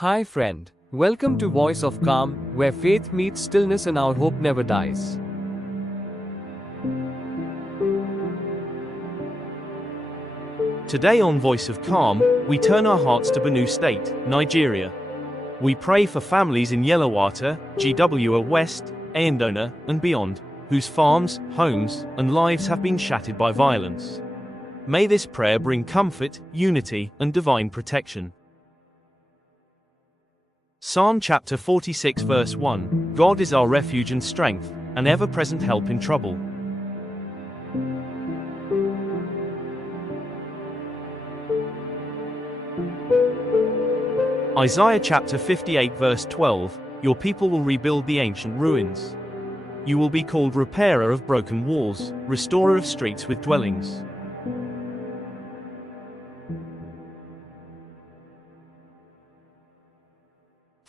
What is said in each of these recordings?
Hi friend, welcome to Voice of Calm, where faith meets stillness and our hope never dies. Today on Voice of Calm, we turn our hearts to Benue State, Nigeria. We pray for families in Yelewata, Gwer West, Aondona, and beyond, whose farms, homes, and lives have been shattered by violence. May this prayer bring comfort, unity, and divine protection. Psalm chapter 46 verse 1, God is our refuge and strength, an ever-present help in trouble. Isaiah chapter 58 verse 12, your people will rebuild the ancient ruins. You will be called repairer of broken walls, restorer of streets with dwellings.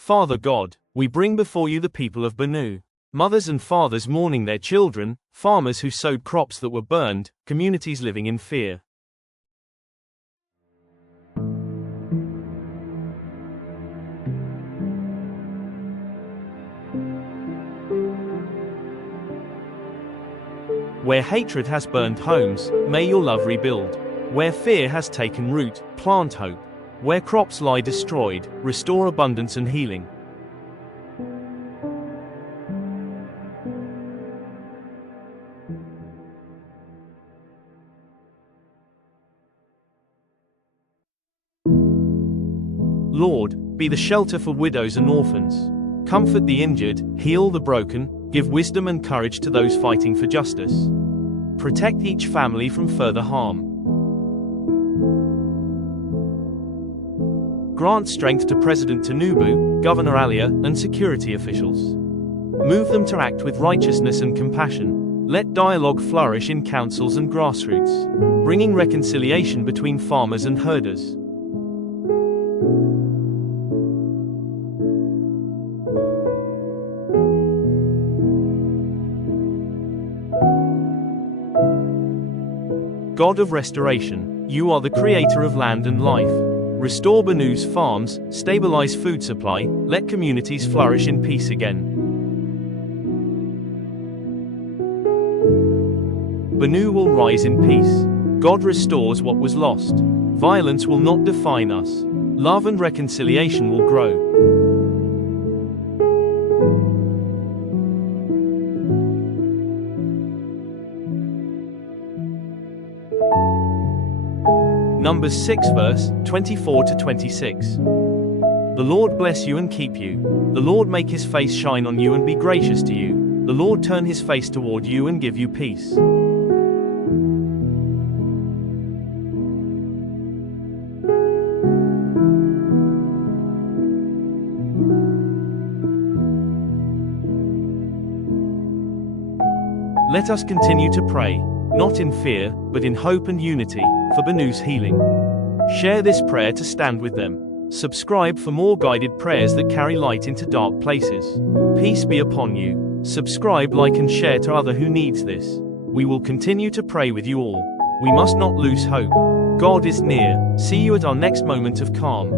Father God, we bring before you the people of Benue. Mothers and fathers mourning their children, farmers who sowed crops that were burned, communities living in fear. Where hatred has burned homes, may your love rebuild. Where fear has taken root, plant hope. Where crops lie destroyed, restore abundance and healing. Lord, be the shelter for widows and orphans. Comfort the injured, heal the broken, give wisdom and courage to those fighting for justice. Protect each family from further harm. Grant strength to President Tinubu, Governor Alia, and security officials. Move them to act with righteousness and compassion. Let dialogue flourish in councils and grassroots, bringing reconciliation between farmers and herders. God of restoration, you are the creator of land and life. Restore Benue's farms, stabilize food supply, let communities flourish in peace again. Benue will rise in peace. God restores what was lost. Violence will not define us. Love and reconciliation will grow. Numbers 6 verse 24 to 26. The Lord bless you and keep you. The Lord make his face shine on you and be gracious to you. The Lord turn his face toward you and give you peace. Let us continue to pray, not in fear, but in hope and unity, for Benue's healing. Share this prayer to stand with them. Subscribe for more guided prayers that carry light into dark places. Peace be upon you. Subscribe, like and share to other who needs this. We will continue to pray with you all. We must not lose hope. God is near. See you at our next moment of calm.